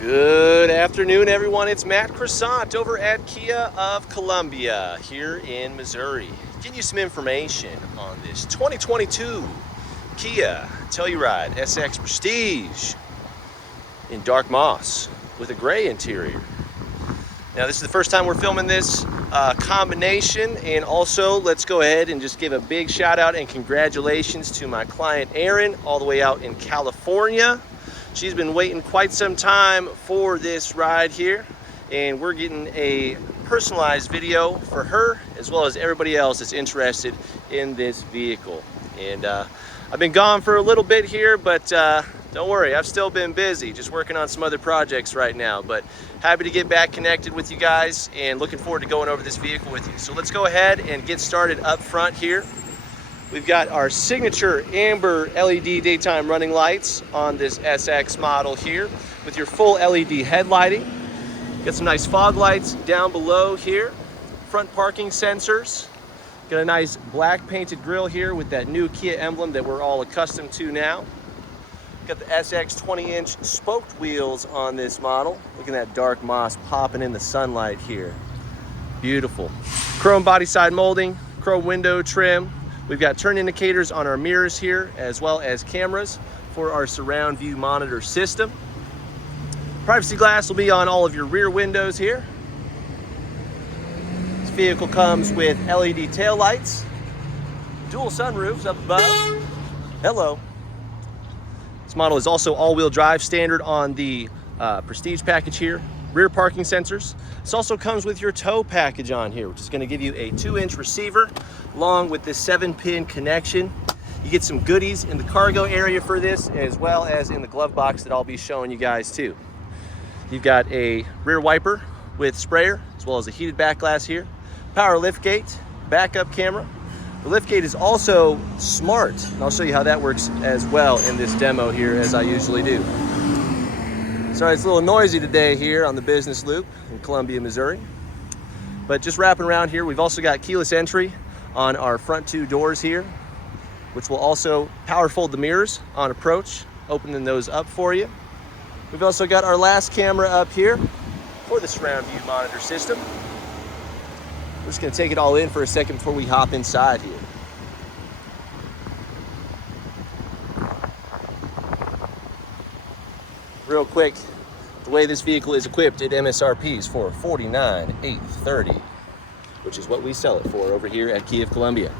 Good afternoon, everyone. It's Matt Croissant over at Kia of Columbia here in Missouri. Getting you some information on this 2022 Kia Telluride SX Prestige in dark moss with a gray interior. Now, this is the first time we're filming this combination, and also let's go ahead and just give a big shout out and congratulations to my client Erin, all the way out in California. She's been waiting quite some time for this ride here, and we're getting a personalized video for her as well as everybody else that's interested in this vehicle. And I've been gone for a little bit here, but don't worry, I've still been busy just working on some other projects right now, but happy to get back connected with you guys and looking forward to going over this vehicle with you. So let's go ahead and get started up front here. We've got our signature amber LED daytime running lights on this SX model here with your full LED headlighting. Got some nice fog lights down below here, front parking sensors. Got a nice black painted grille here with that new Kia emblem that we're all accustomed to now. Got the SX 20-inch spoked wheels on this model. Look at that dark moss popping in the sunlight here. Beautiful. Chrome body side molding, chrome window trim. We've got turn indicators on our mirrors here, as well as cameras for our surround view monitor system. Privacy glass will be on all of your rear windows here. This vehicle comes with LED tail lights, dual sunroofs up above. Hello. This model is also all-wheel drive standard on the Prestige package here. Rear parking sensors. This also comes with your tow package on here, which is going to give you a 2-inch receiver along with this 7-pin connection. You get some goodies in the cargo area for this, as well as in the glove box that I'll be showing you guys too. You've got a rear wiper with sprayer, as well as a heated back glass here. Power lift gate, backup camera. The lift gate is also smart, and I'll show you how that works as well in this demo here, as I usually do. Sorry, it's a little noisy today here on the business loop in Columbia, Missouri. But just wrapping around here, we've also got keyless entry on our front 2 doors here, which will also power fold the mirrors on approach, opening those up for you. We've also got our last camera up here for the surround view monitor system. We're just gonna take it all in for a second before we hop inside here. Real quick, the way this vehicle is equipped, it MSRPs for $49,830, which is what we sell it for over here at Kia of Columbia.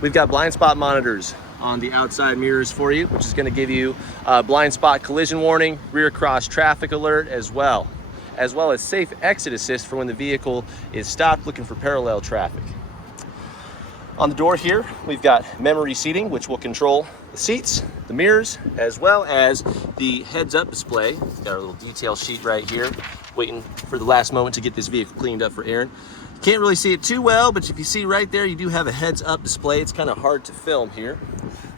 We've got blind spot monitors on the outside mirrors for you, which is going to give you blind spot collision warning, rear cross traffic alert as well as safe exit assist for when the vehicle is stopped looking for parallel traffic. On the door here, we've got memory seating, which will control the seats, the mirrors, as well as the heads-up display. Got our little detail sheet right here, waiting for the last moment to get this vehicle cleaned up for Erin. Can't really see it too well, but if you see right there, you do have a heads-up display. It's kind of hard to film here.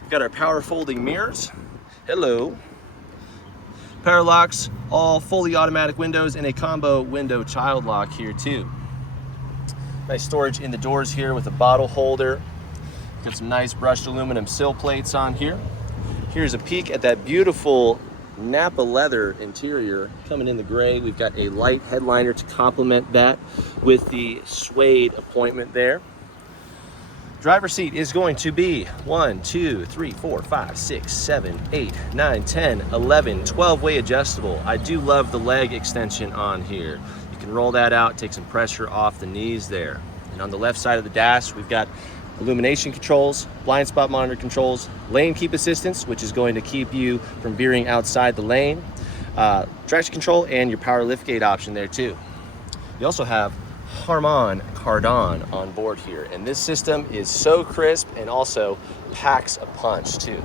We've got our power folding mirrors. Hello. Power locks, all fully automatic windows, and a combo window child lock here too. Nice storage in the doors here with a bottle holder. Got some nice brushed aluminum sill plates on here. Here's a peek at that beautiful Napa leather interior coming in the gray. We've got a light headliner to complement that with the suede appointment there. Driver's seat is going to be 1, 2, 3, 4, 5, 6, 7, 8, 9, 10, 11, 12-way adjustable. I do love the leg extension on here. You can roll that out, take some pressure off the knees there. And on the left side of the dash, we've got illumination controls, blind spot monitor controls, lane keep assistance, which is going to keep you from veering outside the lane, traction control, and your power liftgate option there too. You also have Harman Kardon on board here, and this system is so crisp and also packs a punch too.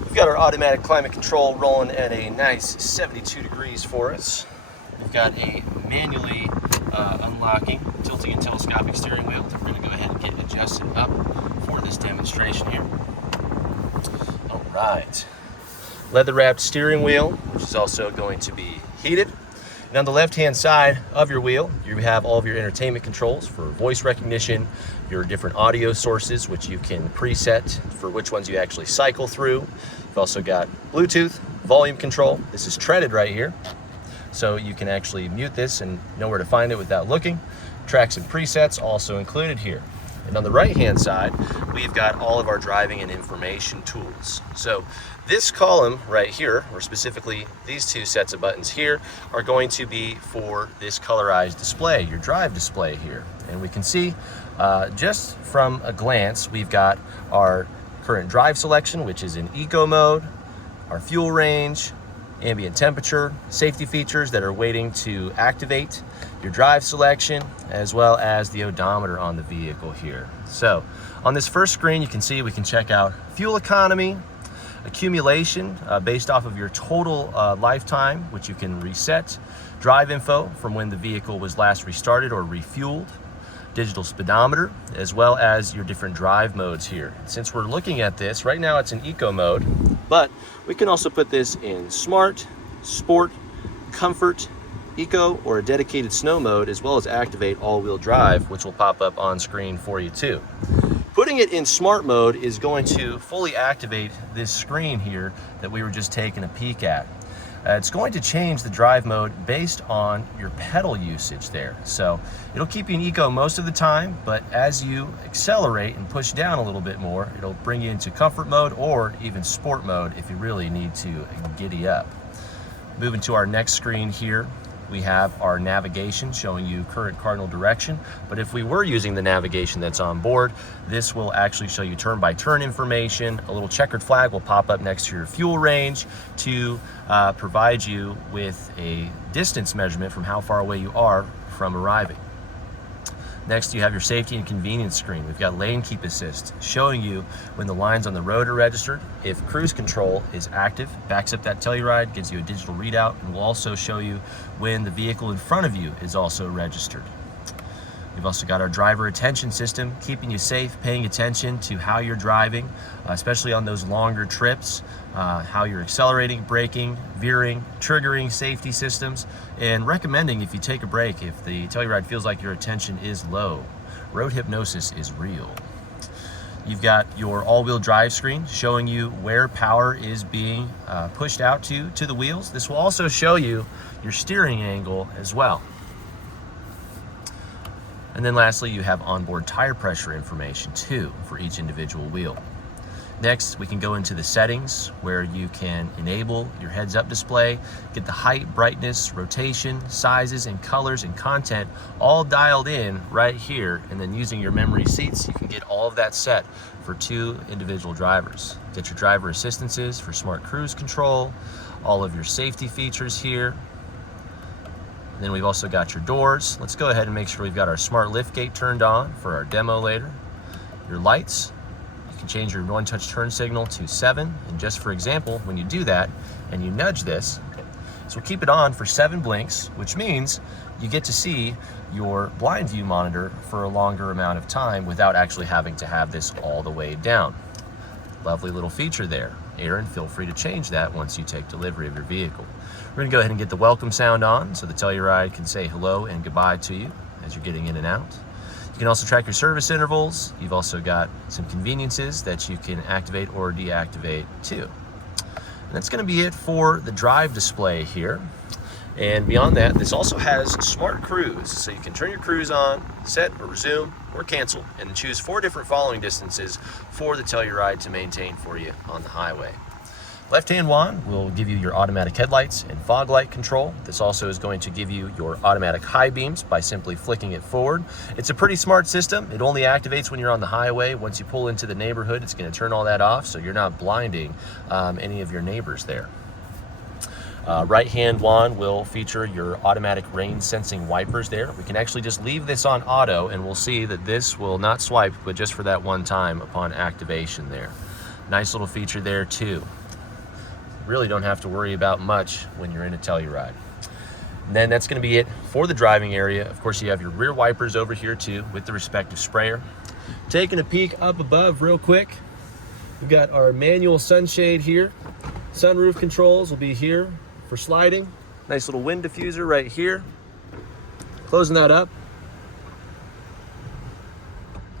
We've got our automatic climate control rolling at a nice 72 degrees for us. We've got a manually unlocking, tilting and telescopic steering wheel that we're going to go ahead and get adjusted up for this demonstration here. All right. Leather wrapped steering wheel, which is also going to be heated. And on the left-hand side of your wheel, you have all of your entertainment controls for voice recognition, your different audio sources, which you can preset for which ones you actually cycle through. You've also got Bluetooth, volume control. This is treaded right here, so you can actually mute this and know where to find it without looking. Tracks and presets also included here. And on the right-hand side, we've got all of our driving and information tools. So this column right here, or specifically these two sets of buttons here, are going to be for this colorized display, your drive display here. And we can see just from a glance, we've got our current drive selection, which is in eco mode, our fuel range, ambient temperature, safety features that are waiting to activate your drive selection, as well as the odometer on the vehicle here. So on this first screen, you can see we can check out fuel economy, accumulation based off of your total lifetime, which you can reset, drive info from when the vehicle was last restarted or refueled, digital speedometer, as well as your different drive modes here. Since we're looking at this, right now it's in eco mode, but we can also put this in smart, sport, comfort, eco, or a dedicated snow mode, as well as activate all-wheel drive, which will pop up on screen for you too. Putting it in smart mode is going to fully activate this screen here that we were just taking a peek at. It's going to change the drive mode based on your pedal usage there. So it'll keep you in eco most of the time, but as you accelerate and push down a little bit more, it'll bring you into comfort mode or even sport mode if you really need to giddy up. Moving to our next screen here, we have our navigation showing you current cardinal direction. But if we were using the navigation that's on board, this will actually show you turn-by-turn information. A little checkered flag will pop up next to your fuel range to provide you with a distance measurement from how far away you are from arriving. Next, you have your safety and convenience screen. We've got lane keep assist showing you when the lines on the road are registered. If cruise control is active, backs up that Telluride, gives you a digital readout, and will also show you when the vehicle in front of you is also registered. We've also got our driver attention system, keeping you safe, paying attention to how you're driving, especially on those longer trips, how you're accelerating, braking, veering, triggering safety systems, and recommending if you take a break, if the Telluride feels like your attention is low. Road hypnosis is real. You've got your all-wheel drive screen showing you where power is being pushed out to the wheels. This will also show you your steering angle as well. And then lastly, you have onboard tire pressure information too for each individual wheel. Next, we can go into the settings where you can enable your heads-up display, get the height, brightness, rotation, sizes, and colors and content all dialed in right here. And then using your memory seats, you can get all of that set for 2 individual drivers. Get your driver assistances for smart cruise control, all of your safety features here. And then we've also got your doors. Let's go ahead and make sure we've got our smart lift gate turned on for our demo later. Your lights, you can change your one-touch turn signal to 7. And just for example, when you do that and you nudge this, so we'll keep it on for 7 blinks, which means you get to see your blind view monitor for a longer amount of time without actually having to have this all the way down. Lovely little feature there. Aaron, feel free to change that once you take delivery of your vehicle. We're gonna go ahead and get the welcome sound on so the Telluride can say hello and goodbye to you as you're getting in and out. You can also track your service intervals. You've also got some conveniences that you can activate or deactivate too. And that's gonna be it for the drive display here. And beyond that, this also has smart cruise. So you can turn your cruise on, set or resume or cancel, and choose 4 different following distances for the Telluride to maintain for you on the highway. Left-hand wand will give you your automatic headlights and fog light control. This also is going to give you your automatic high beams by simply flicking it forward. It's a pretty smart system. It only activates when you're on the highway. Once you pull into the neighborhood, it's going to turn all that off so you're not blinding any of your neighbors there. Right-hand wand will feature your automatic rain sensing wipers there. We can actually just leave this on auto and we'll see that this will not swipe, but just for that one time upon activation there. Nice little feature there too. Really don't have to worry about much when you're in a Telluride. And then that's going to be it for the driving area. Of course, you have your rear wipers over here too with the respective sprayer. Taking a peek up above real quick, we've got our manual sunshade here. Sunroof controls will be here for sliding, Nice little wind diffuser right here. Closing that up.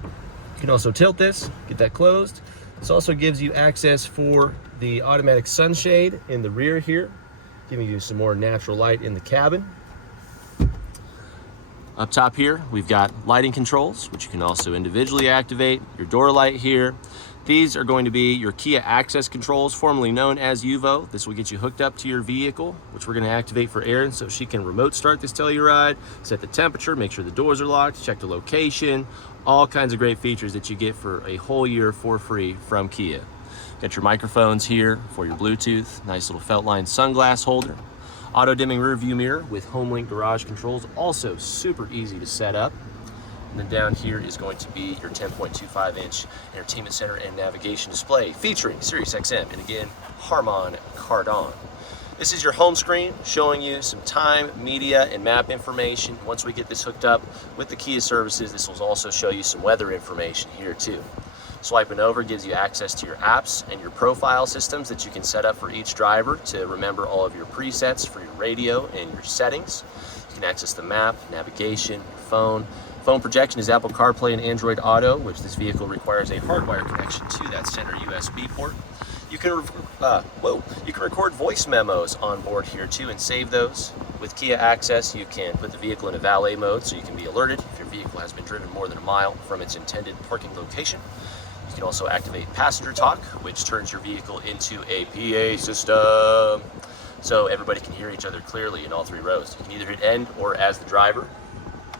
You can also tilt this, get that closed. This also gives you access for the automatic sunshade in the rear here, giving you some more natural light in the cabin. Up top here, we've got lighting controls, which you can also individually activate. Your door light here. These are going to be your Kia access controls, formerly known as UVO. This will get you hooked up to your vehicle, which we're going to activate for Erin so she can remote start this Telluride, set the temperature, make sure the doors are locked, check the location, all kinds of great features that you get for a whole year for free from Kia. Got your microphones here for your Bluetooth, nice little felt line sunglass holder, auto dimming rear view mirror with HomeLink garage controls, also super easy to set up. And then down here is going to be your 10.25-inch entertainment center and navigation display featuring Sirius XM and again, Harman Kardon. This is your home screen showing you some time, media, and map information. Once we get this hooked up with the Kia services, this will also show you some weather information here too. Swiping over gives you access to your apps and your profile systems that you can set up for each driver to remember all of your presets for your radio and your settings. You can access the map, navigation, your phone. Phone projection is Apple CarPlay and Android Auto, which this vehicle requires a hardwire connection to that center USB port. You can record voice memos on board here too and save those. With Kia Access, you can put the vehicle into valet mode so you can be alerted if your vehicle has been driven more than a mile from its intended parking location. You can also activate passenger talk, which turns your vehicle into a PA system, so everybody can hear each other clearly in all three rows. You can either hit end or, as the driver,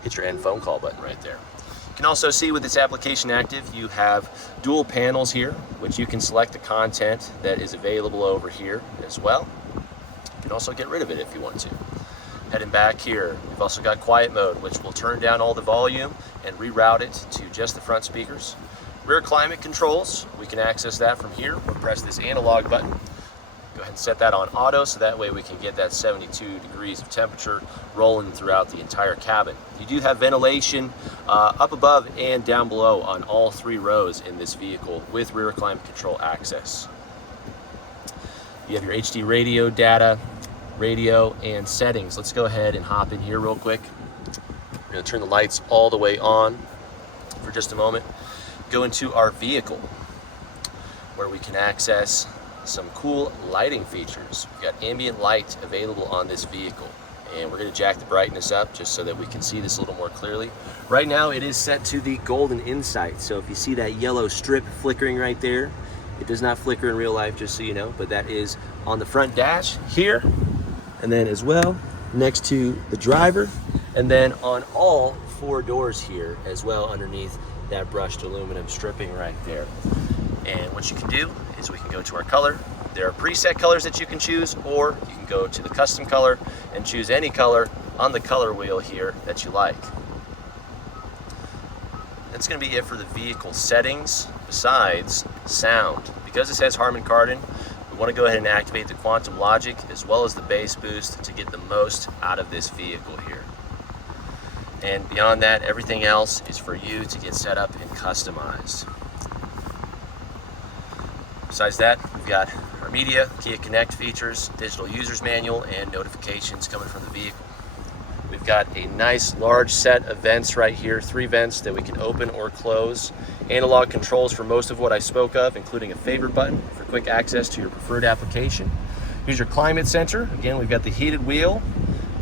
hit your end phone call button right there. You can also see with this application active, you have dual panels here, which you can select the content that is available over here as well. You can also get rid of it if you want to. Heading back here, we've also got quiet mode, which will turn down all the volume and reroute it to just the front speakers. Rear climate controls, we can access that from here or press this analog button. Go ahead and set that on auto so that way we can get that 72 degrees of temperature rolling throughout the entire cabin. You do have ventilation up above and down below on all three rows in this vehicle with rear climate control access. You have your HD radio data, radio, and settings. Let's go ahead and hop in here real quick. We're going to turn the lights all the way on for just a moment. Go into our vehicle where we can access some cool lighting features. We've got ambient light available on this vehicle, and we're going to jack the brightness up just so that we can see this a little more clearly. Right now it is set to the golden insight, so if you see that yellow strip flickering right there, it does not flicker in real life, just so you know, but that is on the front dash here, and then as well next to the driver, and then on all four doors here as well underneath that brushed aluminum stripping right there. And what you can do is we can go to our color. There are preset colors that you can choose, or you can go to the custom color and choose any color on the color wheel here that you like. That's going to be it for the vehicle settings. Besides sound, because this has Harman Kardon, we want to go ahead and activate the Quantum Logic as well as the bass boost to get the most out of this vehicle here. And beyond that, everything else is for you to get set up and customized. Besides that, we've got our media, Kia Connect features, digital user's manual, and notifications coming from the vehicle. We've got a nice large set of vents right here, 3 vents that we can open or close. Analog controls for most of what I spoke of, including a favorite button for quick access to your preferred application. Here's your climate center. Again, we've got the heated wheel.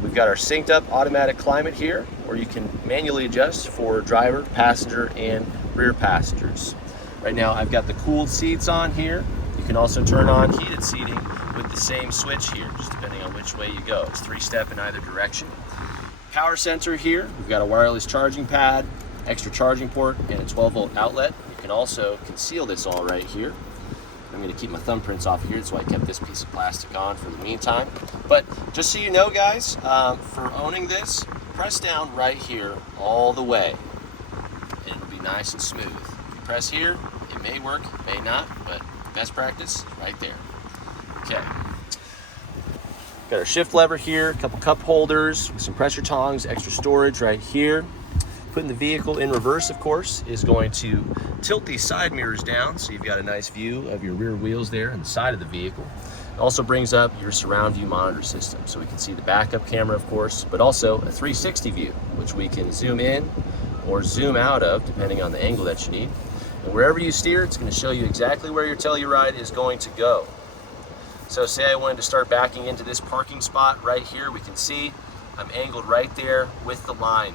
We've got our synced up automatic climate here, where you can manually adjust for driver, passenger, and rear passengers. Right now I've got the cooled seats on here. You can also turn on heated seating with the same switch here, just depending on which way you go. It's 3-step in either direction. Power center here. We've got a wireless charging pad, extra charging port, and a 12-volt outlet. You can also conceal this all right here. I'm going to keep my thumbprints off here, that's why I kept this piece of plastic on for the meantime. But just so you know, guys, for owning this, press down right here all the way, and it'll be nice and smooth. If you press here, it may work, it may not, but best practice right there. Okay. Got our shift lever here, a couple cup holders, some pressure tongs, extra storage right here. Putting the vehicle in reverse, of course, is going to tilt these side mirrors down so you've got a nice view of your rear wheels there and the side of the vehicle. It also brings up your surround view monitor system, so we can see the backup camera, of course, but also a 360 view, which we can zoom in or zoom out of, depending on the angle that you need. And wherever you steer, it's going to show you exactly where your Telluride is going to go. So say I wanted to start backing into this parking spot right here, we can see I'm angled right there with the line.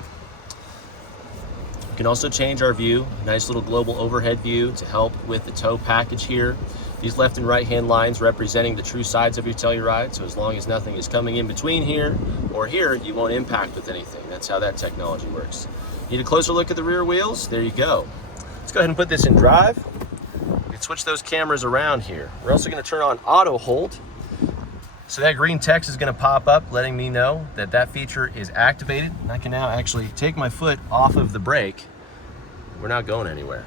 We can also change our view, a nice little global overhead view to help with the tow package here. These left and right hand lines representing the true sides of your Telluride, so as long as nothing is coming in between here or here, you won't impact with anything. That's how that technology works. Need a closer look at the rear wheels? There you go. Let's go ahead and put this in drive. We can switch those cameras around here. We're also going to turn on auto hold. So that green text is going to pop up letting me know that that feature is activated, and I can now actually take my foot off of the brake. We're not going anywhere.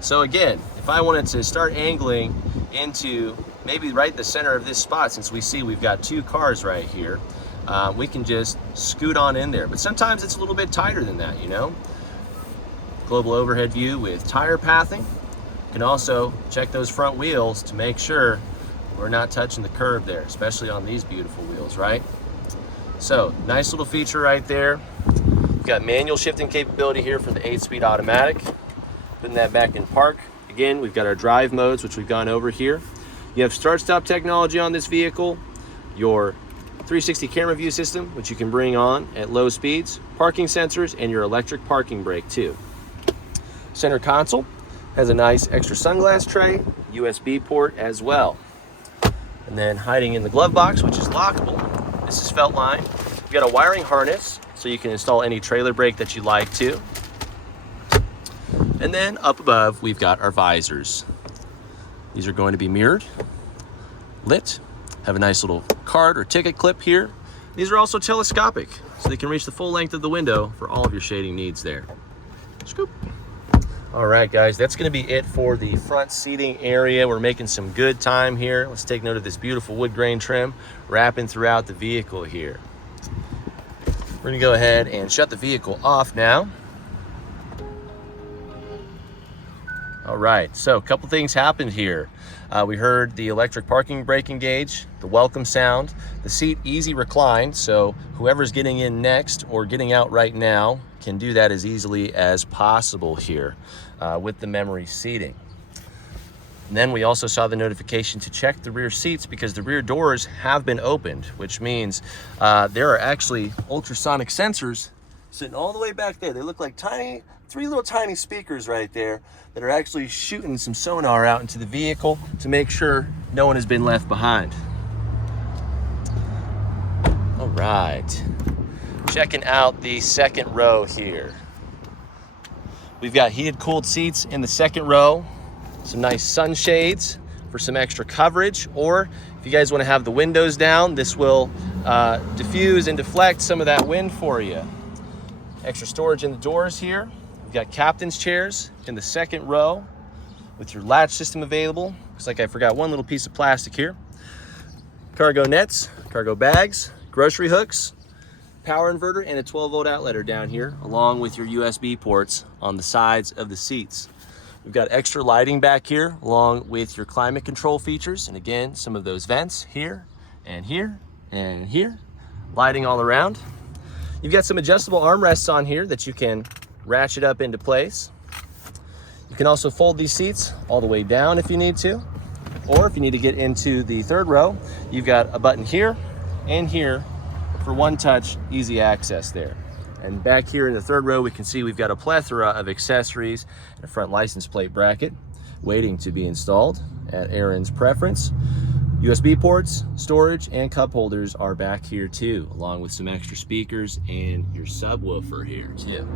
So again, if I wanted to start angling into maybe right the center of this spot, since we see we've got two cars right here, we can just scoot on in there. But sometimes it's a little bit tighter than that, you know. Global overhead view with tire pathing. You can also check those front wheels to make sure we're not touching the curb there, especially on these beautiful wheels, right? So nice little feature right there. We've got manual shifting capability here for the 8-speed automatic. Putting that back in park. Again, we've got our drive modes, which we've gone over here. You have start-stop technology on this vehicle, your 360 camera view system, which you can bring on at low speeds, parking sensors, and your electric parking brake too. Center console has a nice extra sunglass tray, USB port as well. And then hiding in the glove box, which is lockable, this is felt line. We've got a wiring harness, so you can install any trailer brake that you like to. And then up above, we've got our visors. These are going to be mirrored, lit, have a nice little card or ticket clip here. These are also telescopic, so they can reach the full length of the window for all of your shading needs there. Scoop. All right, guys, that's gonna be it for the front seating area. We're making some good time here. Let's take note of this beautiful wood grain trim wrapping throughout the vehicle here. We're gonna go ahead and shut the vehicle off now. All right, so a couple things happened here. We heard the electric parking brake engage, the welcome sound, the seat easy recline, so whoever's getting in next or getting out right now can do that as easily as possible here with the memory seating. And then we also saw the notification to check the rear seats because the rear doors have been opened, which means there are actually ultrasonic sensors sitting all the way back there. They look like three little tiny speakers right there that are actually shooting some sonar out into the vehicle to make sure no one has been left behind. All right, checking out the second row here. We've got heated cooled seats in the second row, some nice sunshades for some extra coverage, or if you guys want to have the windows down, this will diffuse and deflect some of that wind for you. Extra storage in the doors here. We've got captain's chairs in the second row with your latch system available. Looks like I forgot one little piece of plastic here. Cargo nets, cargo bags, grocery hooks, power inverter, and a 12-volt outlet are down here, along with your USB ports on the sides of the seats. We've got extra lighting back here, along with your climate control features. And again, some of those vents here and here and here, lighting all around. You've got some adjustable armrests on here that you can ratchet up into place. You can also fold these seats all the way down if you need to, or if you need to get into the third row, you've got a button here and here for one touch, easy access there. And back here in the third row, we can see we've got a plethora of accessories and a front license plate bracket waiting to be installed at Aaron's preference. USB ports, storage, and cup holders are back here too, along with some extra speakers and your subwoofer here too.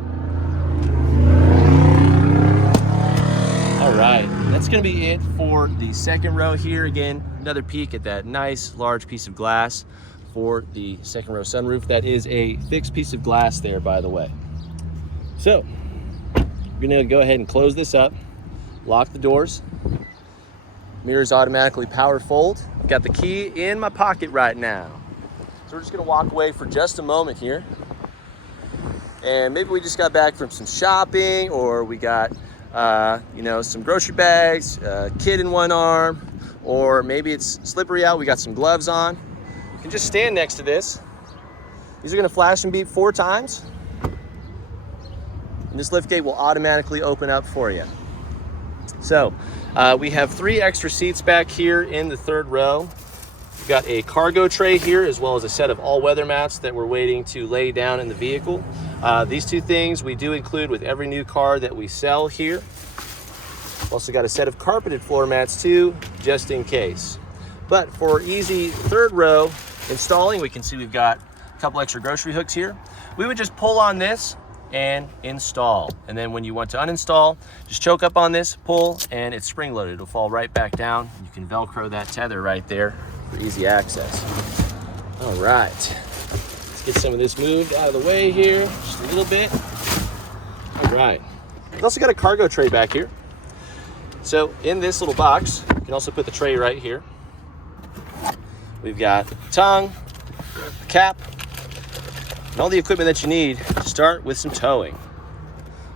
All right, that's gonna be it for the second row here. Again, another peek at that nice large piece of glass for the second row sunroof. That is a fixed piece of glass there, by the way. So, we're gonna go ahead and close this up, lock the doors. Mirrors automatically power fold. I've got the key in my pocket right now. So we're just gonna walk away for just a moment here. And maybe we just got back from some shopping, or we got some grocery bags, a kid in one arm, or maybe it's slippery out, we got some gloves on, you can just stand next to this. These are gonna flash and beep 4 times. And this lift gate will automatically open up for you. So we have 3 extra seats back here in the 3rd row. We've got a cargo tray here, as well as a set of all-weather mats that we're waiting to lay down in the vehicle. These 2 things we do include with every new car that we sell here. We've also got a set of carpeted floor mats too, just in case. But for easy 3rd row installing, we can see we've got a couple extra grocery hooks here. We would just pull on this and install. And then when you want to uninstall, just choke up on this, pull, and it's spring loaded. It'll fall right back down. You can Velcro that tether right there for easy access. All right, let's get some of this moved out of the way here, just a little bit. All right, we've also got a cargo tray back here. So in this little box, you can also put the tray right here. We've got the tongue, the cap, and all the equipment that you need to start with some towing.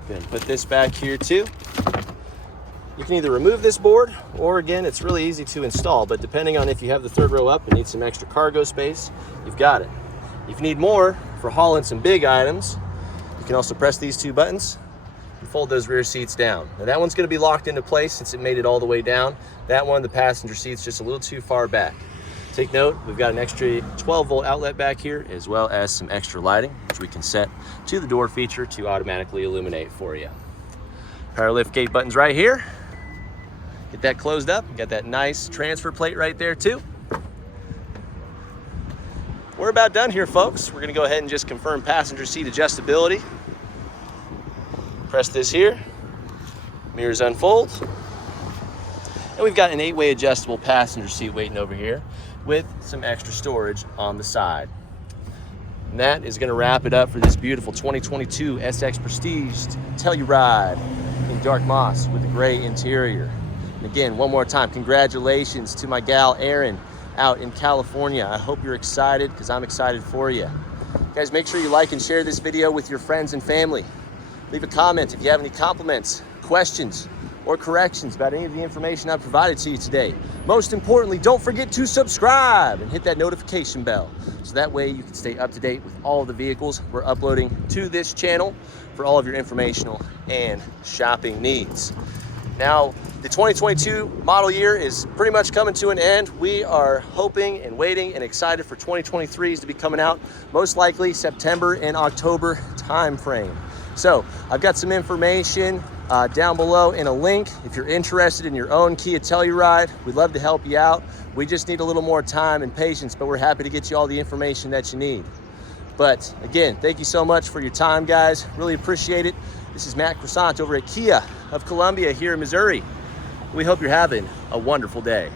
Then put this back here too. You can either remove this board, or again, it's really easy to install, but depending on if you have the 3rd row up and need some extra cargo space, you've got it. If you need more for hauling some big items, you can also press these 2 buttons and fold those rear seats down. Now that one's gonna be locked into place since it made it all the way down. That one, the passenger seat's just a little too far back. Take note, we've got an extra 12-volt outlet back here, as well as some extra lighting, which we can set to the door feature to automatically illuminate for you. Power lift gate buttons right here. Get that closed up. Got that nice transfer plate right there too. We're about done here, folks. We're gonna go ahead and just confirm passenger seat adjustability. Press this here, mirrors unfold. And we've got an 8-way adjustable passenger seat waiting over here with some extra storage on the side. And that is gonna wrap it up for this beautiful 2022 SX Prestige Telluride in dark moss with a gray interior. And again, one more time, congratulations to my gal Erin out in California. I hope you're excited, because I'm excited for you. Guys, make sure you like and share this video with your friends and family. Leave a comment if you have any compliments, questions, or corrections about any of the information I've provided to you today. Most importantly, don't forget to subscribe and hit that notification bell, so that way you can stay up to date with all of the vehicles we're uploading to this channel for all of your informational and shopping needs. Now, the 2022 model year is pretty much coming to an end. We are hoping and waiting and excited for 2023s to be coming out, most likely September and October timeframe. So I've got some information down below in a link. If you're interested in your own Kia Telluride, we'd love to help you out. We just need a little more time and patience, but we're happy to get you all the information that you need. But again, thank you so much for your time, guys. Really appreciate it. This is Matt Croissant over at Kia of Columbia here in Missouri. We hope you're having a wonderful day.